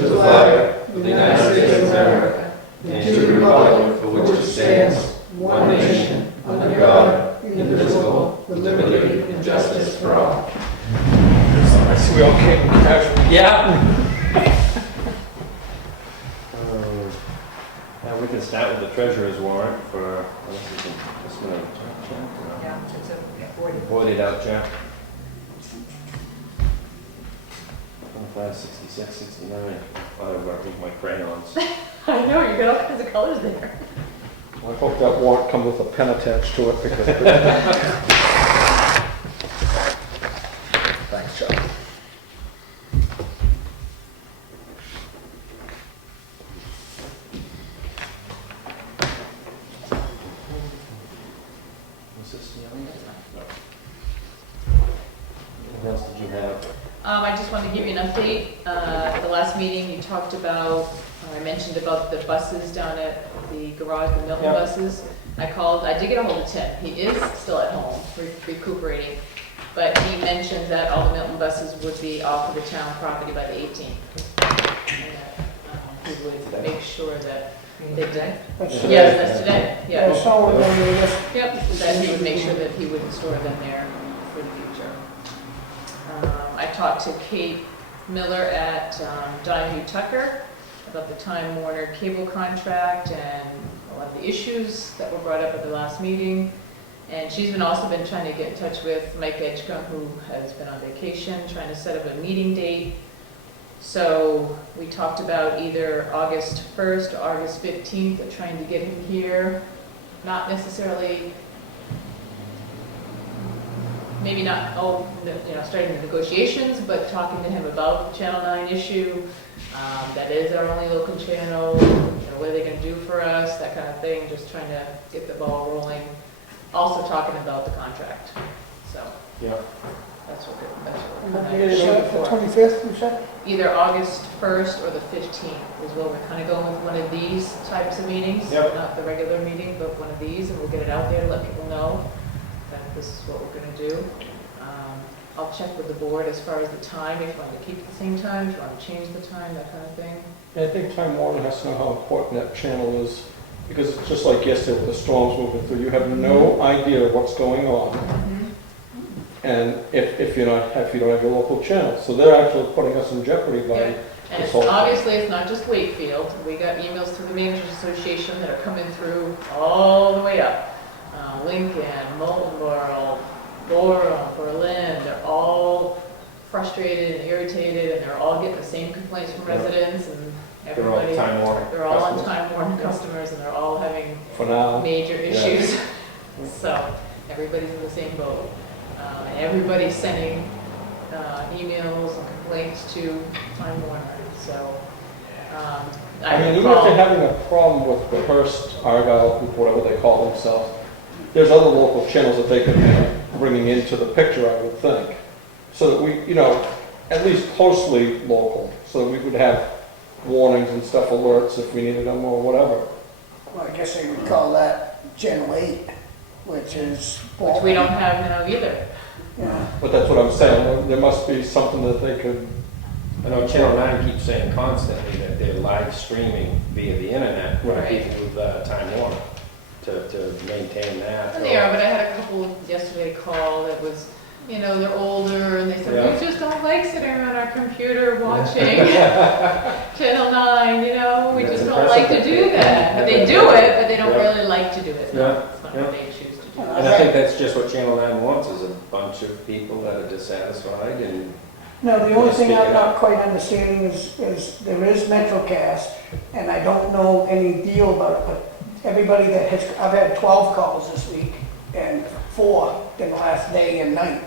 the flag of the United States of America and to the republic for which it stands, one nation, under God, indivisible, with liberty and justice for all. I see we all came casual. Yeah. We can start with the treasurer's warrant for, Yeah, it's a 40. voided out check. 25, 66, 69. I work with my crayons. I know, you got all kinds of colors there. I hope that warrant comes with a pen attached to it because. Thanks, Chuck. Was this the only? No. What else did you have? I just wanted to give you an update. At the last meeting, you talked about, I mentioned about the buses down at the garage, the Milton Yeah. buses. I did get a hold of Tim. He is still at home, recuperating. But he mentioned that all the Milton buses would be off of the town property by the 18th. And that, he would make sure that they did. Yes, that's today, yeah. Yep, that he would make sure that he wouldn't store them there for the future. I talked to Kate Miller at Donahue Tucker about the Time Warner cable contract and a lot of the issues that were brought up at the last meeting. And she's also been trying to get in touch with Mike Edgecombe, who has been on vacation, trying to set up a meeting date. So we talked about either August 1st or August 15th, of trying to get him here. Not necessarily, maybe not, starting the negotiations, but talking to him about the Channel 9 issue. That is our only local channel, what are they gonna do for us, that kind of thing, just trying to get the ball rolling. Also talking about the contract, so Yeah. that's what we're And kind it is of the 25th, you said? Either August 1st or the 15th is what we're kind of going with, one of these types of meetings. Yep. Not the regular meeting, but one of these, and we'll get it out there to let people know that this is what we're gonna do. I'll check with the board as far as the time, if you want to keep it the same time, if you want to change the time, that kind of thing. I think Time Warner has to know how important that channel is, because it's just like yesterday with the storms moving through. You have no idea what's going on, and if you don't have your local channel, so they're actually putting us in jeopardy by Yeah. And this it's whole. obviously, it's not just Wakefield. We got emails through the Managers Association that are coming through all the way up. Lincoln, Moultonborough, Durham, Berlin, they're all frustrated and irritated, and they're all getting the same complaints from residents and They're all everybody. Time Warner. They're all on customers. Time Warner customers, and they're all having For now. major issues. So everybody's in the same boat. And everybody's sending emails and complaints to Time Warner. So I mean, even if they're having a problem with the Hearst, Argyle, whatever they call themselves, there's other local channels that they could be bringing into the picture, I would think. So that we, at least closely local, so that we would have warnings and stuff, alerts if we needed them or whatever. Well, I guess they would call that Channel 8, which is. which we don't have now either. Yeah. But that's what I'm saying, there must be something that they could. I know Channel 9 keeps saying constantly that they're live streaming via the internet, Right. competing with Time Warner to maintain that. And they are, but I had a couple yesterday call that was, they're older, and they said, Yeah. we just don't like sitting around our computer watching Channel 9, we That's just don't like to impressive. do that. But they do it, but they don't Yeah. really like to do it. Yeah. It's not Yeah. what they choose to do. And I think that's just what Channel 9 wants, is a bunch of people that are dissatisfied and. No, the only thing Speak it I'm not up. quite understanding is there is MetroCast, and I don't know any deal about it, but everybody I've had 12 calls this week, and 4 in the last day and night,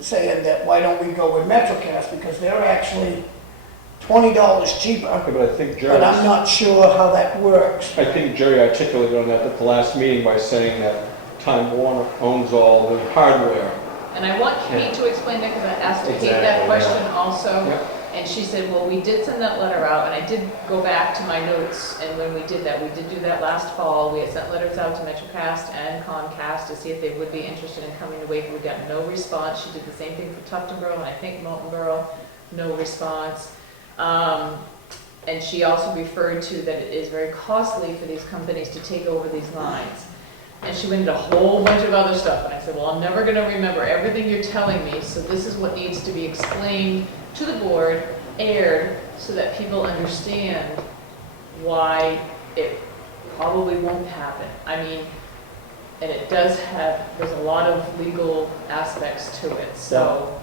saying that why don't we go with MetroCast, because they're actually $20 cheaper, Okay, but I think but I'm not sure how that works. I think Jerry articulated on that at the last meeting by saying that Time Warner owns all the hardware. And I want Kate to explain that, because I asked Kate that Exactly, question yeah. also. Yeah. And she said, well, we did send that letter out, and I did go back to my notes, and when we did that last fall. We had sent letters out to MetroCast and Comcast to see if they would be interested in coming to Wakefield. We got no response. She did the same thing for Tuftonboro, and I think Moultonboro, no response. And she also referred to that it is very costly for these companies to take over these lines. And she went into a whole bunch of other stuff, and I said, well, I'm never gonna remember everything you're telling me, so this is what needs to be explained to the board, aired, so that people understand why it probably won't happen. I mean, and it does have, there's a lot of legal aspects to it, so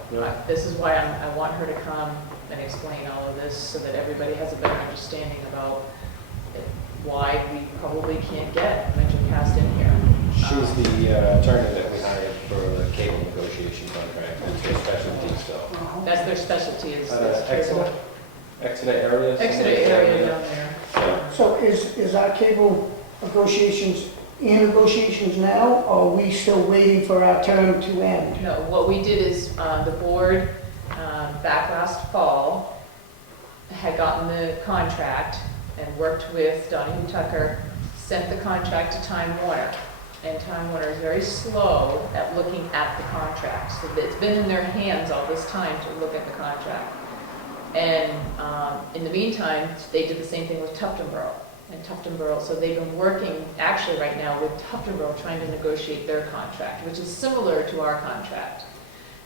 this is why I want her to come and explain all of this, so that everybody has a better understanding about why we probably can't get MetroCast in here. She's the attorney that we hired for the cable negotiation contract, that's her specialty, so. That's their specialty is Exeter? Exeter area? Exeter area down there. Yeah. So is our cable negotiations in negotiations now, or are we still waiting for our term to end? No, what we did is, the board, back last fall, had gotten the contract and worked with Donahue Tucker, sent the contract to Time Warner. And Time Warner is very slow at looking at the contract. So it's been in their hands all this time to look at the contract. And in the meantime, they did the same thing with Tuftonboro. And Tuftonboro, so they've been working actually right now with Tuftonboro trying to negotiate their contract, which is similar to our contract.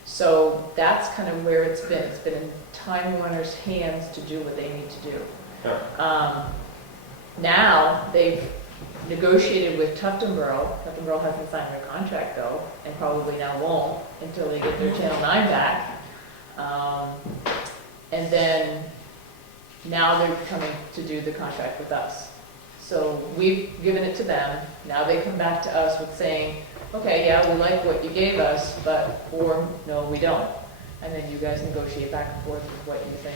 So that's kind of where it's been. It's been in Time Warner's hands to do what they need to do. Yeah. Now they've negotiated with Tuftonboro. Tuftonboro hasn't signed their contract though, and probably now won't until they get their Channel 9 back. And then now they're coming to do the contract with us. So we've given it to them. Now they come back to us with saying, okay, yeah, we like what you gave us, or no, we don't. And then you guys negotiate back and forth with what you think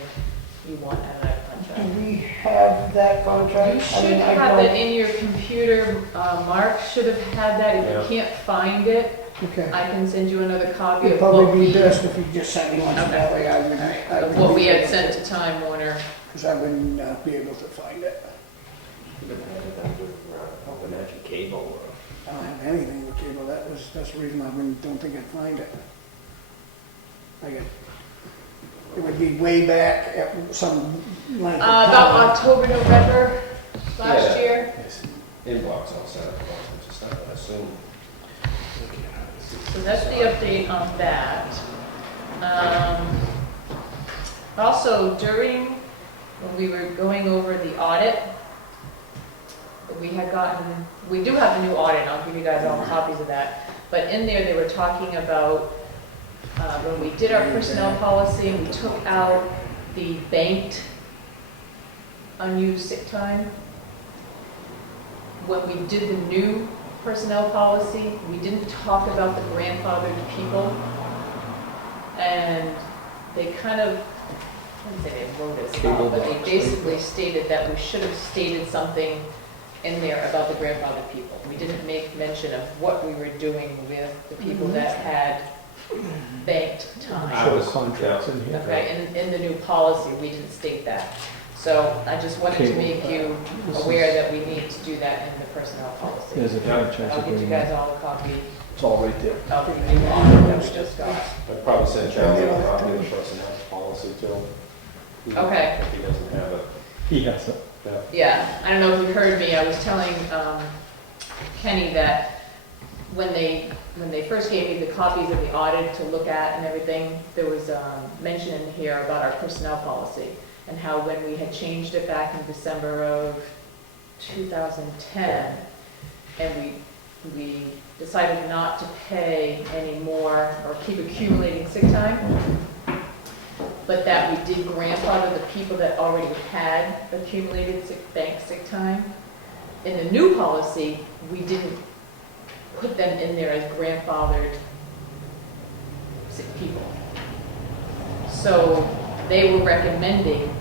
you want out of that Do contract. we have that contract? You I should mean, I have don't- that in your computer. Mark should have had that. If Yeah. you can't find it, Okay. I can send you another copy It'd of what probably be we, best if you just sent me one, so Okay. that way I would. of what we had sent to Time Warner. Because I wouldn't be able to find it. Imagine cable. I don't have anything with cable, that's the reason I don't think I'd find it. It would be way back at some length of time. About October, November last Yeah. year. Inbox all set up, I just not gonna assume. So that's the update on that. Also, during, when we were going over the audit, we had gotten, we do have the new audit, and I'll give you guys all copies of that. But in there, they were talking about, when we did our personnel policy, we took out the banked unused sick time. When we did the new personnel policy, we didn't talk about the grandfathered people. And they kind of, I wouldn't say they wrote us Cable out, but they box, basically stated that we should have stated something in there about the grandfathered people. We didn't make mention of what we were doing with the people that had banked time. Show contracts in here. Okay, in the new policy, we didn't state that. So I just wanted to make you aware that we need to do that in the personnel policy. There's a franchise I'll get you agreement. guys all a copy It's all right there. of the new audit that we just got. I'd probably send Charlie a copy of the personnel policy too. Okay. If he doesn't have it. He has it. Yeah, I don't know if you heard me, I was telling Kenny that when they first gave me the copies of the audit to look at and everything, there was mention in here about our personnel policy and how when we had changed it back in December of 2010, and we decided not to pay any more or keep accumulating sick time, but that we did grandfather the people that already had accumulated bank sick time. In the new policy, we didn't put them in there as grandfathered sick people. So they were recommending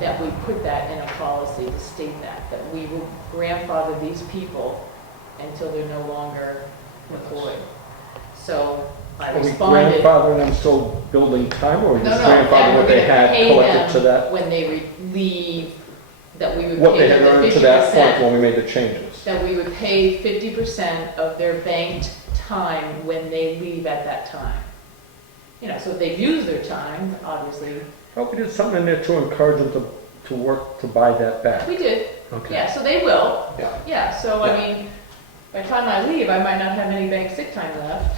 that we put that in a policy to state that we will grandfather these people until they're no longer employed. So I Are we responded. grandfathering them still building time, or are we No, just no, that grandfathering we're what they gonna had pay collected to them that? when they leave, that we would What pay they had them the earned to that point 50%. when we made the changes? That we would pay 50% of their banked time when they leave at that time. You know, so if they've used their time, obviously, Oh, we did something in there to encourage them to work, to buy that back. We did, Okay. yeah, so they will. Yeah. Yeah, so I mean, by the time I leave, I might not have any bank sick time left.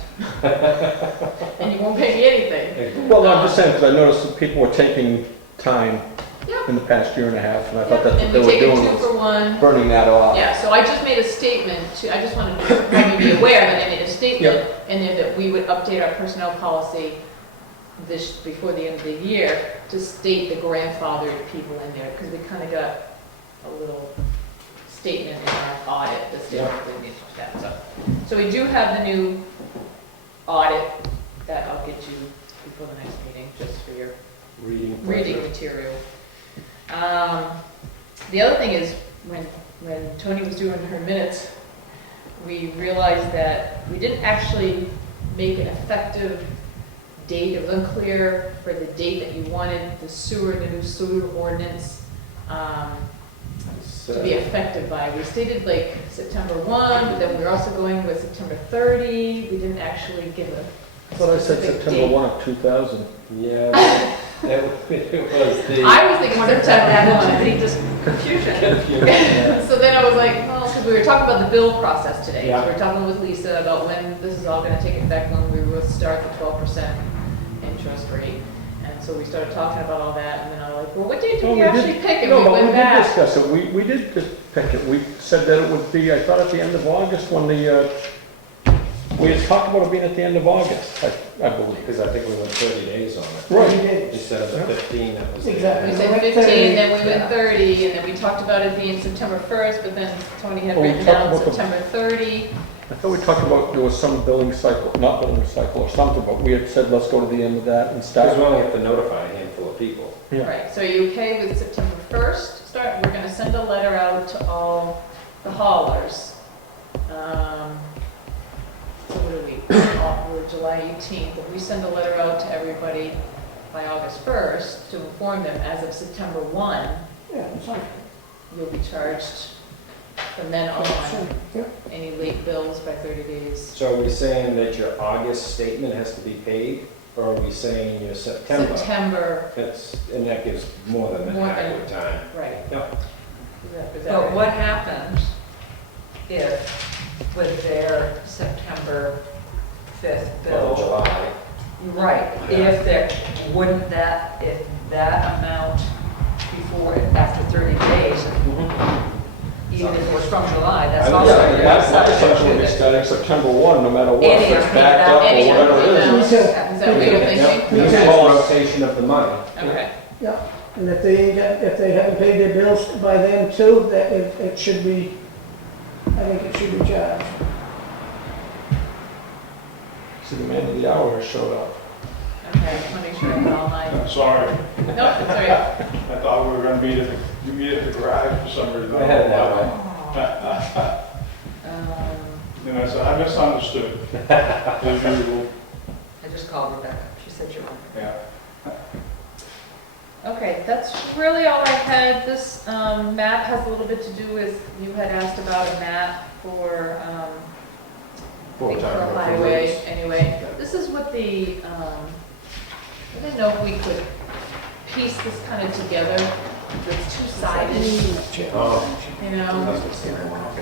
And you won't pay me anything. Well, no, I'm just saying, because I noticed that people were taking time Yep. in the past year and a half, and I thought that's what And they we were take a doing, 2 was for 1. burning that off. Yeah, so I just made a statement I just wanted to have you be aware that I made a statement in there that we would update our personnel policy before the end of the year to state the grandfathered people in there, because we kind of got a little statement in our audit that stated that. So we do have the new audit that I'll get you before the next meeting, just for your reading material. The other thing is, when Tony was doing her minutes, we realized that we didn't actually make an effective date. It was unclear for the date that you wanted the new sewer ordinance to be effective by. We stated like September 1, but then we were also going with September 30. We didn't actually give a I thought I said specific September date. 1 of 2000. Yeah, it was the. I was thinking September 1. Any confusion? So then I was like, well, because we were talking about the bill process today. Yeah. So we were talking with Lisa about when this is all gonna take effect, when we will start the 12% interest rate. And so we started talking about all that, and then I was like, well, what date did we actually pick? And No, we but we went did back. discuss it. We did just pick it. We said that it would be, I thought at the end of August when we had talked about it being at the end of August, I believe. Because I think we went 30 days on it. Right. We did. Instead of the 15, that was. the- Exactly. We said 15, then we went 30, and then we talked about it being September 1st, but then Tony had Well, we written talked down about the- September 30. I thought we talked about there was some billing cycle, not billing cycle or something, but we had said, let's go to the end of that and Because start. we only have to notify a handful of people. Yeah. Right, so are you okay with September 1st start? We're gonna send a letter out to all the haulers. So what are we, we're July 18th, if we send a letter out to everybody by August 1st to inform them as of September 1, Yeah, it's fine. you'll be charged from then on, Yeah. any late bills by 30 days. So are we saying that your August statement has to be paid, or are we saying your September? September, And that gives more than More an than- adequate time. right. Yep. Is that But right? what happens if, with their September 5th Well, bill? July. Right, if there, wouldn't that, if that amount before, after 30 days, even if it was from July, that's I also. understand. Yeah, that's essentially starting September 1, no matter what, Any if it's of backed up or Any of whatever it the is. amounts. Me too. Is that what you're Yep. thinking? It's just rotation of the money. Okay. Yeah, and if they haven't paid their bills by then too, that it should be, I think it should be charged. See, the man of the hour has showed up. Okay, I just want to make sure I got all my, I'm sorry, no, it's all right. I thought we were gonna meet at the garage for some reason. I had it that way. And I said, I misunderstood, as usual, I just called Rebecca, she said you're on. yeah. Okay, that's really all I had. This map has a little bit to do with, you had asked about a map for, I think for a highway, anyway. This is what the, I didn't know if we could piece this kind of together. It's two-sided, Oh. you know? That's what's going on.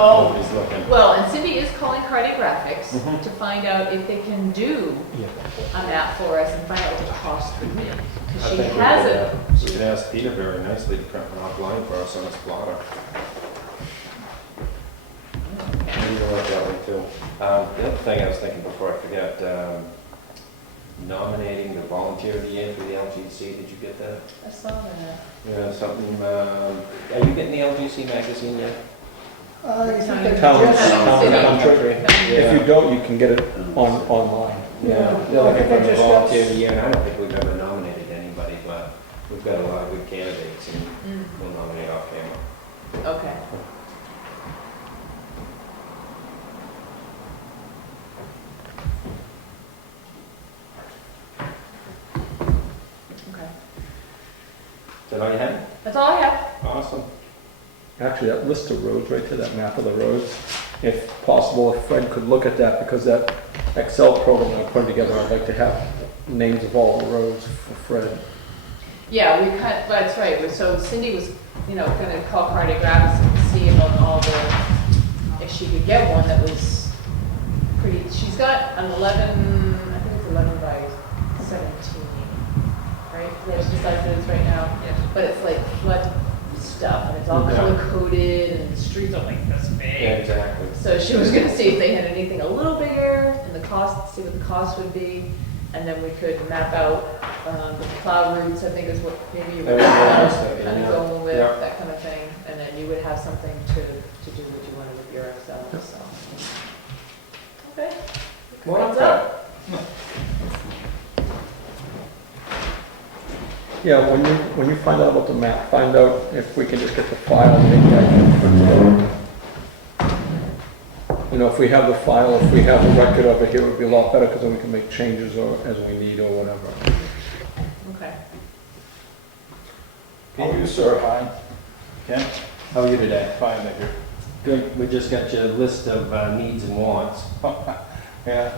Oh, Nobody's looking. well, and Cindy is calling Cardi Graphics Mhm. to find out if they can do a map for us and find out what the cost would be. I Because she think we has could, it. We can ask Peter very nicely to print one offline for us on his plotter. Maybe we'll let that one too. The other thing I was thinking before I forget, nominating the volunteer of the year for the LGC, did you get that? I saw that. Yeah, something, are you getting the LGC magazine yet? I think I Town, just- town City. and country. If you don't, you can get it online. Yeah, they're I looking think I for the just got- volunteer of the year, and I don't think we've ever nominated anybody, but we've got a lot of good candidates, and Mm, we'll nominate off camera. okay. Okay. Is that all you had? That's all I have. Awesome. Actually, that list of roads right there, that map of the roads, if possible, if Fred could look at that, because that Excel program I'm putting together, I'd like to have names of all the roads for Fred. Yeah, we cut, that's right, so Cindy was, gonna call cartographs and see about all the, if she could get one that was pretty, she's got an 11, I think it's 11 by 17, right? That's just like it is right now. Yes. But it's like flood stuff, and it's all Yeah. color coded, and the streets are like this big. Yeah, exactly. So she was gonna see if they had anything a little bigger, and the cost, see what the cost would be, and then we could map out, the plow routes, I think is what maybe you were kind of going with, Yeah. that kind of thing, and then you would have something to do what you wanted with your Excel, so. Okay. What's up? Yeah, when you find out about the map, find out if we can just get the file, maybe I can print it out. If we have the file, if we have a record of it here, it would be a lot better, because then we can make changes or as we need or whatever. Okay. How are you, sir? Fine. Ken? How are you today? Fine, thank you. Good, we just got your list of needs and wants. Yeah.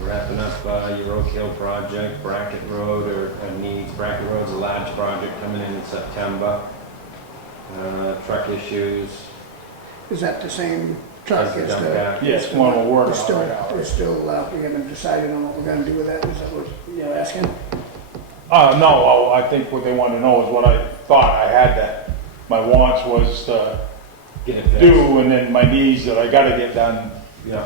Wrapping up your Oak Hill project, Brackett Road, or needs, Brackett Road's a large project coming in September. Truck issues. Is that the same truck As the as dump the? back. Yes, one we're working We're on still, right now. we're still, we haven't decided on what we're gonna do with that, is that what you're asking? No, well, I think what they want to know is what I thought I had that. My wants was to Get it fixed. do, and then my needs that I gotta get done, Yeah,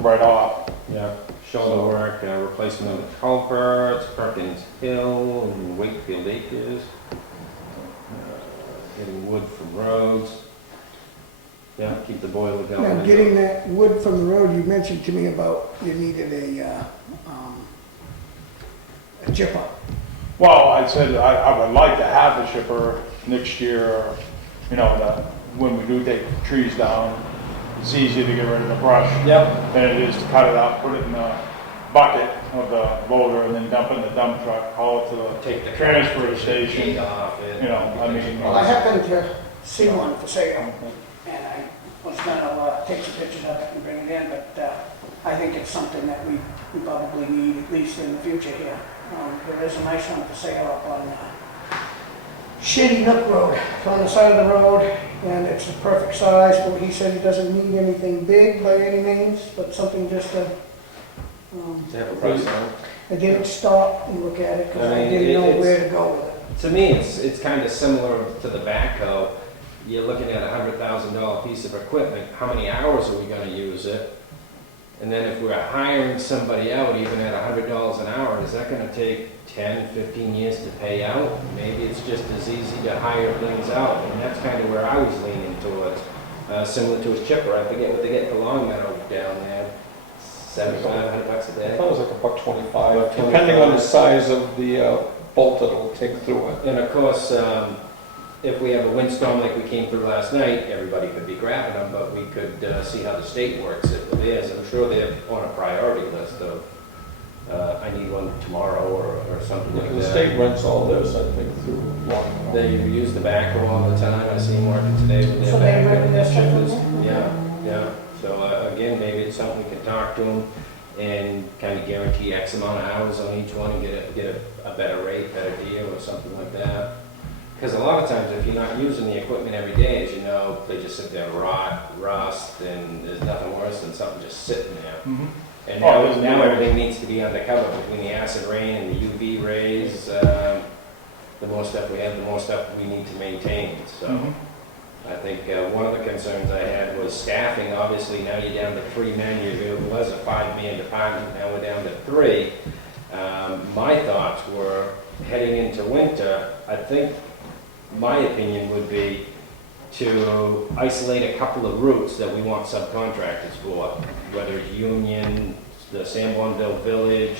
right off. yeah. Shoulder work, replacement of the culverts, Perkins Hill, and Wakefield Acres. Getting wood from roads. Yeah, keep the boiler going. Now, getting that wood from the road, you mentioned to me about you needed a chipper. Well, I said I would like to have the chipper next year, when we do take trees down. It's easier to get rid of the brush Yep. than it is to cut it out, put it in the bucket of the loader, and then dump it in the dump truck, haul it to the Take the transfer station. off it. I mean. Well, I happened to see one for sale, and I was gonna take some pictures of it and bring it in, but I think it's something that we probably need, at least in the future here. There is a nice one for sale up on Shady Nook Road. It's on the side of the road, and it's the perfect size. But he said he doesn't need anything big by any means, but something just to. To have a price on it. I didn't stop and look at it because I I mean, didn't know it's- where to go with it. To me, it's kind of similar to the backhoe. You're looking at a $100,000 piece of equipment. How many hours are we gonna use it? And then if we're hiring somebody out, even at $100 an hour, is that gonna take 10, 15 years to pay out? Maybe it's just as easy to hire things out, and that's kind of where I was leaning towards. Similar to a chipper, I forget what they get for Long Meadow down there, $7,500 a I day. thought it was like a $125, $125. depending on the size of the bolt that it'll take through it. And of course, if we have a windstorm like we came through last night, everybody could be grabbing them, but we could see how the state works it with theirs. I'm sure they're on a priority list of, I need one tomorrow or something like that. The state rents all this, I think, through Long. They use the backhoe all the time. I see them working today with their So they backhoe rent and their this stuff from shippers. them? Yeah. So again, maybe it's something we can talk to them and kind of guarantee X amount of hours on each one and get a better rate, better deal or something like that. Because a lot of times, if you're not using the equipment every day, as you know, they just sit there and rot, rust, and there's nothing worse than something just sitting there. Mhm. And Oh, now, there's now no- everything needs to be undercover between the acid rain and the UV rays. The more stuff we have, the more stuff we need to maintain. So Mhm. I think one of the concerns I had was staffing. Obviously, now you're down to 3 men. It was a 5-man department. Now we're down to 3. My thoughts were heading into winter. I think my opinion would be to isolate a couple of routes that we want subcontractors for, whether it's Union, the Sanbornville Village,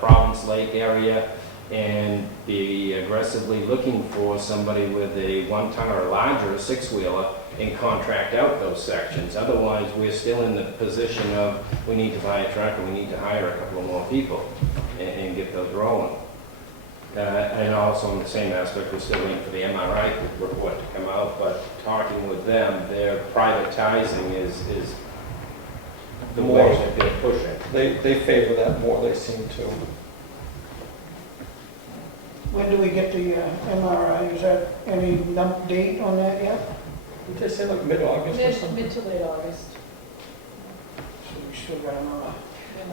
Province Lake area, and be aggressively looking for somebody with a 1-ton or larger, a 6-wheeler, and contract out those sections. Otherwise, we're still in the position of we need to buy a truck and we need to hire a couple of more people and get those rolling. And also in the same aspect, we're still waiting for the MRI report to come out, but talking with them, their privatizing is the more. way that they're pushing. They favor that more, they seem to. When do we get the MRI? Is that any date on that yet? Did they say like mid-August or something? Mid to late August, So we still got another.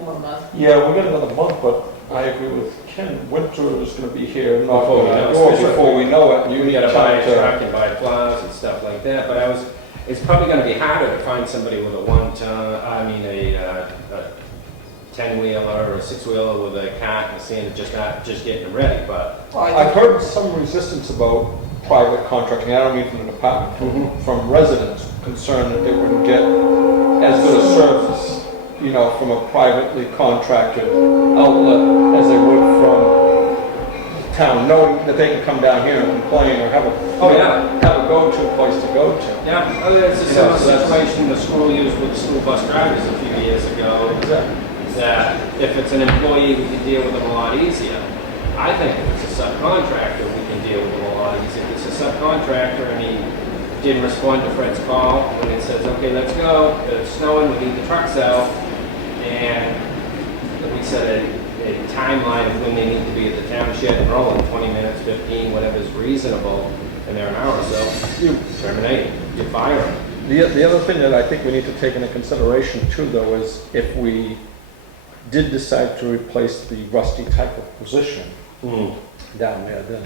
one month. Yeah, we got another month, but I agree with Ken, winter is gonna be here, not Before we know it. before we know it. You gotta buy a truck and buy plows and stuff like that, but it's probably gonna be harder to find somebody with a 10-wheeler or a 6-wheeler with a cart and a sander, just getting them ready, but. Well, I I've think- heard some resistance about private contracting, I don't mean from the department, from residents concerned that they wouldn't get as good a service, you know, from a privately contracted outlet as they would from town, knowing that they can come down here and complain or have a, have a go-to place to go to. Yeah, it's a similar situation the school used with the school bus drivers a few years ago, that if it's an employee, we can deal with them a lot easier. I think if it's a subcontractor, we can deal with them a lot easier. If it's a subcontractor and he didn't respond to Fred's call when it says, okay, let's go, it's snowing, we need the trucks out, and we set a timeline of when they need to be at the town shed and rolling, 20 minutes, 15, whatever's reasonable, and they're an hour or so, you terminate, you fire them. The other thing that I think we need to take into consideration too, though, is if we did decide to replace the rusty type of position down there, then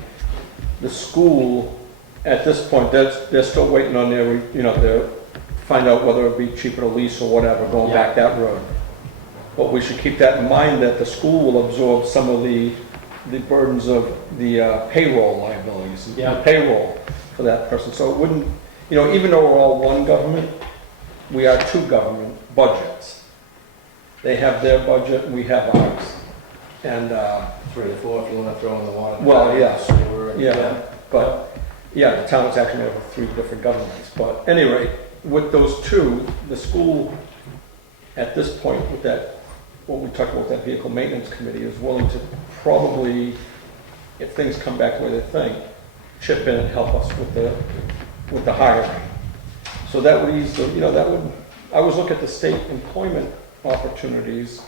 the school, at this point, they're still waiting on their, you know, their, find out whether it'd be cheaper to lease or whatever, going back that road. But we should keep that in mind, that the school will absorb some of the burdens of the payroll liabilities, the payroll for that person. So it wouldn't, you know, even though we're all one government, we are two government budgets. They have their budget and we have ours. And, 3 or 4 if you want to throw in the water. well, yeah, Sewer, but, yeah, the town is actually made up of 3 different governments. But at any rate, with those two, the school, at this point, with that, what we talked about, that vehicle maintenance committee, is willing to probably, if things come back the way they think, chip in and help us with the hiring. So that would ease the, you know, that would, I was looking at the state employment opportunities,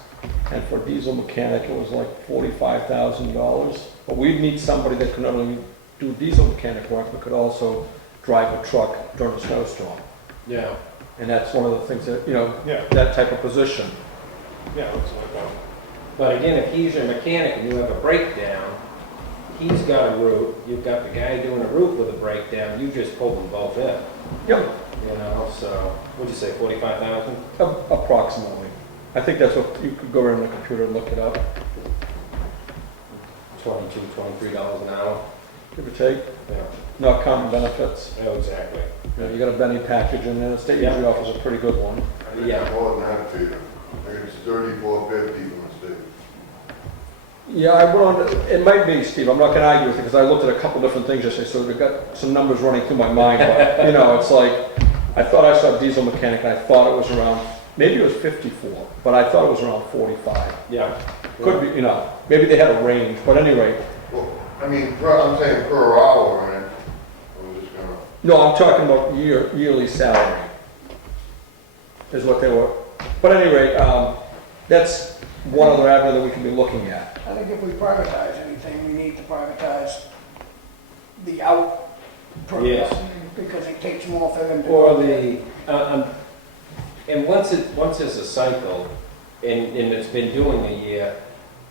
and for a diesel mechanic, it was like $45,000. But we'd need somebody that could not only do diesel mechanic work, but could also drive a truck during a snowstorm. Yeah. And that's one of the things that, you know, Yeah. that type of position. Yeah, looks like that. But again, if he's your mechanic and you have a breakdown, he's got a route, you've got the guy doing a route with a breakdown, you just pull them both in. Yep. You know, so, what'd you say, 45,000? Approximately. I think that's what, you could go around the computer and look it up, $22, $23 an hour? give or take, Yeah. not counting benefits. Oh, exactly. You know, you got a Benny package in there, the state usually offers a pretty good one. I think it's more than that, Peter. I think it's 34.50 from the state. Yeah, I went on, it might be, Steve, I'm not gonna argue with you, because I looked at a couple different things yesterday, so we've got some numbers running through my mind, but, you know, it's like, I thought I saw diesel mechanic, and I thought it was around, maybe it was 54, but I thought it was around 45. Yeah. Could be, you know, maybe they had a range, but at any rate, Well, I mean, I'm saying per hour, and I'm just gonna, no, I'm talking about yearly salary, is what they were. But at any rate, that's one other avenue that we can be looking at. I think if we privatize anything, we need to privatize the out program, Yes. because it takes more for them to. Or the, and once there's a cycle, and it's been doing a year,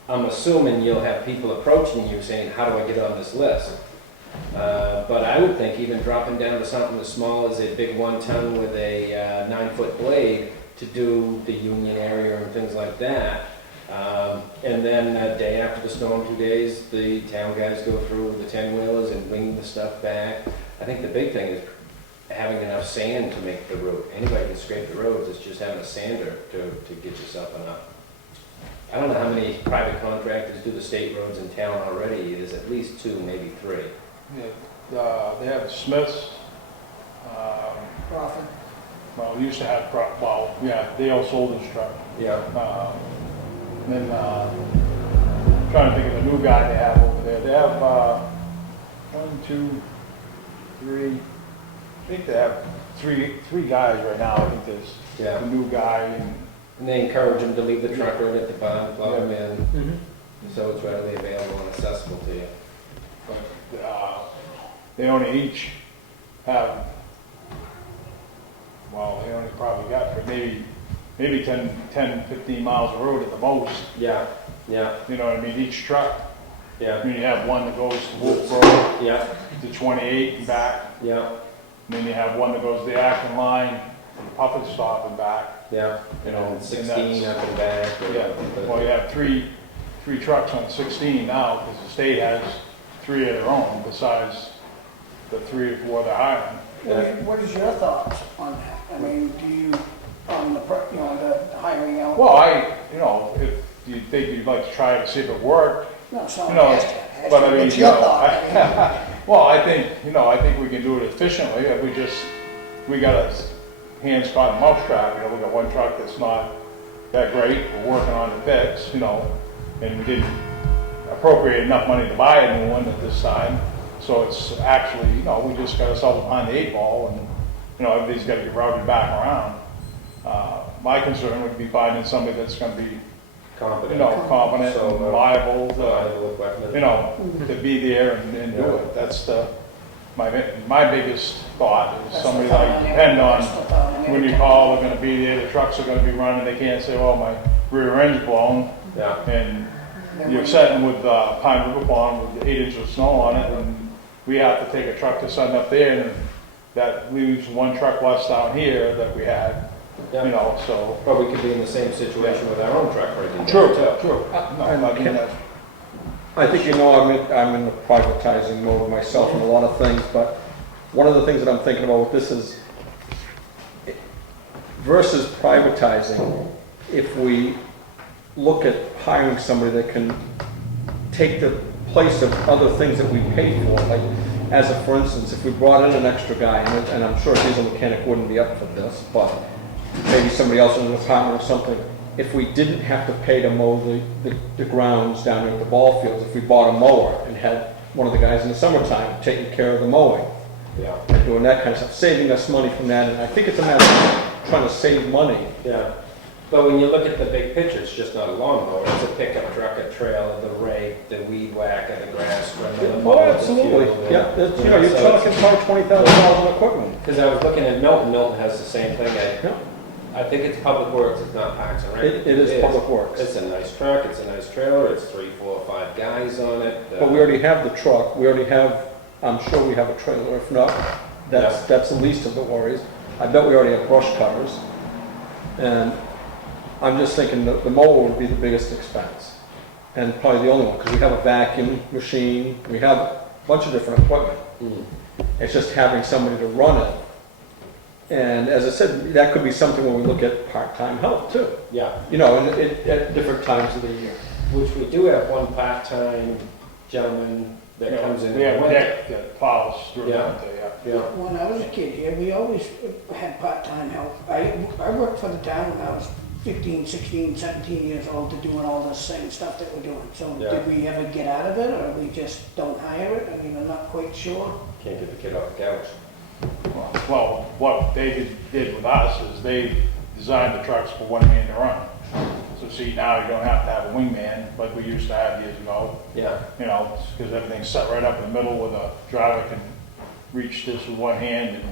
I'm assuming you'll have people approaching you saying, how do I get on this list? But I would think even dropping down to something as small as a big 1-ton with a 9-foot blade to do the Union area and things like that. And then a day after the storm, 2 days, the town guys go through with the 10-wheelers and bring the stuff back. I think the big thing is having enough sand to make the road. Anybody can scrape the roads, it's just having a sander to get yourself enough. I don't know how many private contractors do the state roads in town already. There's at least 2, maybe 3. Yeah, they have Smiths, Profit. well, we used to have, Dale Solden's truck. Yeah. Then, trying to think of the new guy they have over there. They have, 1, 2, 3, I think they have three guys right now. I think there's Yeah. the new guy, and And they encourage them to leave the truck right at the barn, plug them in, Mhm. so it's readily available and accessible to you. But, they only each have, well, they only probably got maybe 10, 15 miles of road at the most. Yeah, yeah, You know what I mean? Each truck. I yeah, mean, you have one that goes to Wolf Road yeah, to 28 and back. yeah, And then you have one that goes to the Acton line to the Puppet Stop and back. yeah. You know, And 16 up and back. or- Yeah, well, you have three trucks on 16 now, because the state has 3 of their own besides the 3 or 4 they're hiring. What is your thoughts on that? I mean, do you, on the, the hiring out? Well, if you think you'd like to try it to see if it worked, No, it's not you know, asking. but I mean, What's you your know, thought? I mean, well, I think we can do it efficiently. We got a hands caught in mousetrap. We got one truck that's not that great. We're working on the fix, and we didn't appropriate enough money to buy a new one at this time. So it's actually, we just got ourselves behind the 8 ball, and everybody's got to get routed back around. My concern would be finding somebody that's going to be, Competent. competent, So, and reliable, reliable equipment. to be there and do it. That's my biggest thought is that's somebody the thought like, on depend on That's the thought on when you everything. call, they're gonna be there, the trucks are gonna be running, they can't say, well, my rear end's blown, Yeah, and Then you're when- sitting with Pine River Pond with 8 inches of snow on it, and we have to take a truck to send up there, and that leaves one truck less down here that we had, yeah. so. But we could be in the same situation with our own truck right now. True, too. true. No, I mean, that's- I think I'm in the privatizing mode myself in a lot of things, but one of the things that I'm thinking about with this is versus privatizing, if we look at hiring somebody that can take the place of other things that we pay for, like for instance, if we brought in an extra guy, and I'm sure a diesel mechanic wouldn't be up for this, but maybe somebody else in the department or something, if we didn't have to pay to mow the grounds down there at the ball fields, if we bought a mower and had one of the guys in the summertime taking care of the mowing, Yeah, and doing that kind of stuff, saving us money from that, and I think it's a matter of trying to save money. yeah. But when you look at the big picture, it's just not a lawnmower, it's a pickup truck, a trailer, the rake, the weed whacker, the grass trimmer, the Oh, mower, the absolutely, fuel, yeah, the- you're so talking probably $20,000 in equipment. Because I was looking at Milton, Milton has the same thing. Yeah. I think it's Public Works, it's not Parks and Rec. It is Public Works. It's a nice truck, it's a nice trailer, it's 3, 4, 5 guys on it. But we already have the truck, I'm sure we have a trailer, if not, that's the least of the worries. I bet we already have brush cutters. And I'm just thinking that the mower would be the biggest expense. And probably the only one, because we have a vacuum machine, we have a bunch of different equipment. Mm. It's just having somebody to run it. And as I said, that could be something when we look at part-time help too. Yeah, At different times of the year. which we do have one part-time gentleman that comes in. We have the winter. Dick that plows through the Yeah. winter, yeah. Yeah, When I was a kid here, we always had part-time help. I worked for the town when I was 15, 16, 17 years old to doing all this same stuff that we're doing. So Yeah. did we ever get out of it, or we just don't hire it? I mean, I'm not quite sure. can't get the kid off the couch. Well, what they did with us is they designed the trucks for one man to run. So see, now you don't have to have a wingman like we used to have years ago, Yeah, because everything's set right up in the middle where the driver can reach this with one hand and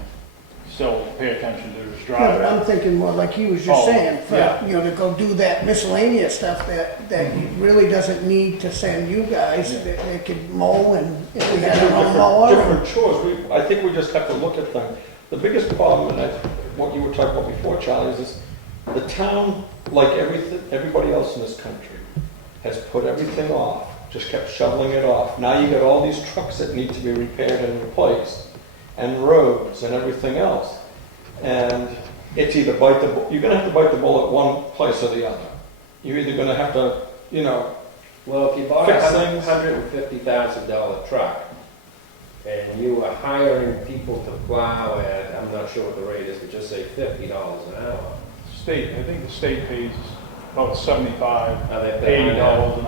still pay attention to his Yeah, but I'm driver. thinking more like he was just Oh, saying, yeah. to go do that miscellaneous stuff that he really doesn't need to send you guys. Yeah. They could mow, and if we had a mower. Different chores, I think we just have to look at things. The biggest problem, and what you were talking about before, Charlie, is the town, like everybody else in this country, has put everything off, just kept shoveling it off. Now you got all these trucks that need to be repaired and replaced, and roads and everything else. And it's either you're gonna have to bite the bullet one place or the other. You're either gonna have to, well, if you bought a Fix things. $150,000 truck, and you were hiring people to plow at, I'm not sure what the rate is, but just say $50 an hour. I think the state pays about $75, Are they paying $80 an